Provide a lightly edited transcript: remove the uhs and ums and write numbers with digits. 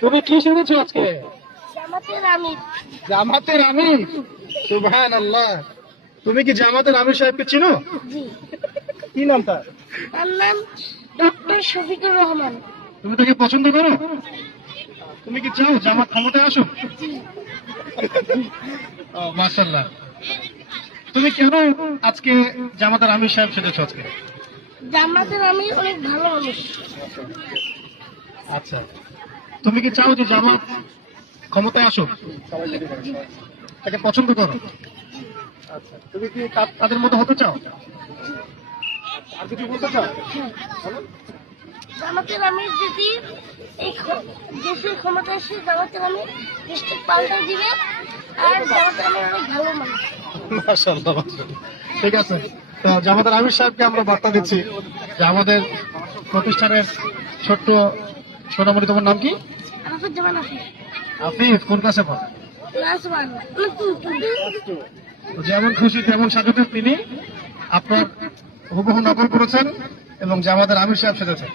তুমি কি শুনেছো আজকে? জামাতের আমির। জামাতের আমির, সুবহানাল্লাহ। তুমি কি জামাতের আমির সাহেবকে চিনো? জি। কি নাম তার? তার নাম ডক্টর শফিকুর রহমান। তুমি তাকে পছন্দ করো? তুমি কি চাও জামাত ক্ষমতায় আসুক? জি। মাশাআল্লাহ। তুমি কেন আজকে জামাতের আমির সাহেব সেজেছো আজকে? জামাতের আমির অনেক ভালো মানুষ। আচ্ছা, তুমি কি চাও যে জামাত ক্ষমতায় আসুক? তাকে পছন্দ করো? আচ্ছা, তুমি কি তাদের মতো হতে চাও? আর কিছু বলতে চাও? বলো। জামাতের আমির যদি এই দেশের ক্ষমতা এসে জামাতের আমির দেশকে পাল্টে দিবে, আর জামাতের আমির অনেক ভালো মানুষ। মাশাআল্লাহ, মাশাআল্লাহ। ঠিক আছে, তো জামাতের আমির সাহেবকে আমরা বার্তা দিচ্ছি যে আমাদের প্রতিষ্ঠানের ছোট্ট সোনামণি, তোমার নাম কি? আরাফাত জামান আফিফ। আফিফ, কোন ক্লাসে পড়ো? ক্লাস 1। যেমন খুশি তেমন সাজাতে তিনি আপনার হুবহু নকল করেছেন এবং জামাতের আমির সাহেব সেজেছেন।